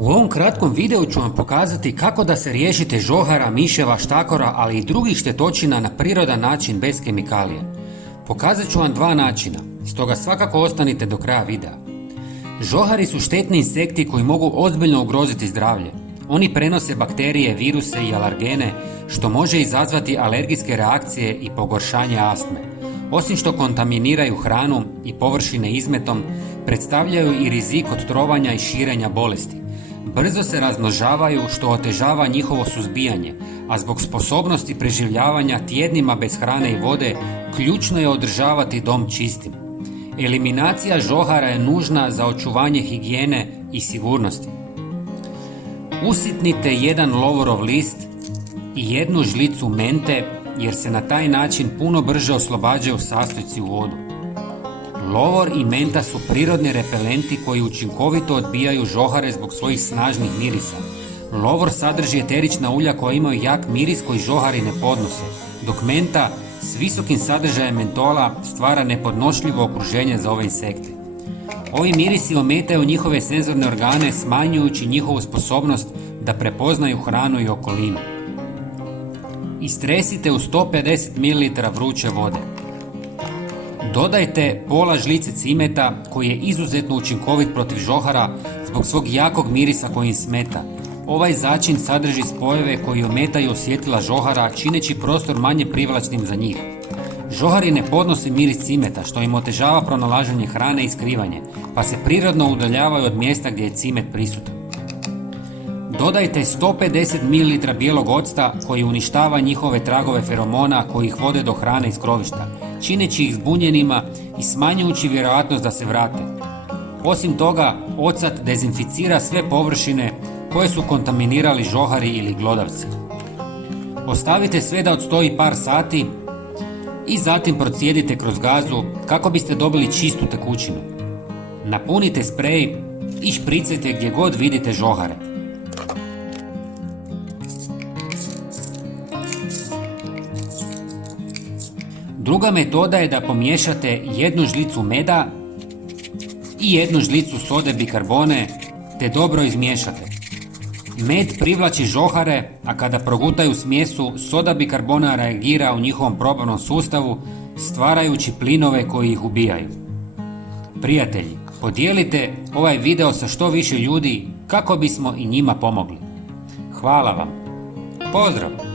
U ovom kratkom videu ću vam pokazati kako da se riješite žohara, miševa, štakora, ali i drugih štetočina na prirodan način bez kemikalija. Pokazat ću vam dva načina, stoga svakako ostanite do kraja videa. Žohari su štetni insekti koji mogu ozbiljno ugroziti zdravlje. Oni prenose bakterije, viruse i alergene, što može izazvati alergijske reakcije i pogoršanje astme. Osim što kontaminiraju hranu i površine izmetom, predstavljaju i rizik od trovanja i širenja bolesti. Brzo se razmnožavaju što otežava njihovo suzbijanje, a zbog sposobnosti preživljavanja tjednima bez hrane i vode, ključno je održavati dom čistim. Eliminacija žohara je nužna za očuvanje higijene i sigurnosti. Usitnite jedan lovorov list i jednu žlicu mente, jer se na taj način puno brže oslobađaju sastojci u vodu. Lovor i menta su prirodni repelenti koji učinkovito odbijaju žohare zbog svojih snažnih mirisa. Lovor sadrži eterična ulja koja imaju jak miris koji žohari ne podnose, dok menta s visokim sadržajem mentola stvara nepodnošljivo okruženje za ove insekte. Ovi mirisi ometaju njihove senzorne organe, smanjujući njihovu sposobnost da prepoznaju hranu i okolinu. Istresite u 150 ml vruće vode. Dodajte pola žlice cimeta koji je izuzetno učinkovit protiv žohara zbog svog jakog mirisa koji im smeta. Ovaj začin sadrži spojeve koji ometaju osjetila žohara, čineći prostor manje privlačnim za njih. Žohari ne podnose miris cimeta, što im otežava pronalaženje hrane i skrivanje, pa se prirodno udaljavaju od mjesta gdje je cimet prisutan. Dodajte 150 ml bijelog octa koji uništava njihove tragove feromona koji ih vode do hrane iz krovišta, čineći ih zbunjenima i smanjujući vjerojatnost da se vrate. Osim toga, ocat dezinficira sve površine koje su kontaminirali žohari ili glodavci. Ostavite sve da odstoji par sati i zatim procijedite kroz gazu kako biste dobili čistu tekućinu. Napunite sprej i špricajte gdje god vidite žohare. Druga metoda je da pomiješate jednu žlicu meda i jednu žlicu sode bikarbone te dobro izmiješate. Med privlači žohare, a kada progutaju smjesu, soda bikarbona reagira u njihovom probavnom sustavu, stvarajući plinove koji ih ubijaju. Prijatelji, podijelite ovaj video sa što više ljudi kako bismo i njima pomogli. Hvala vam. Pozdrav!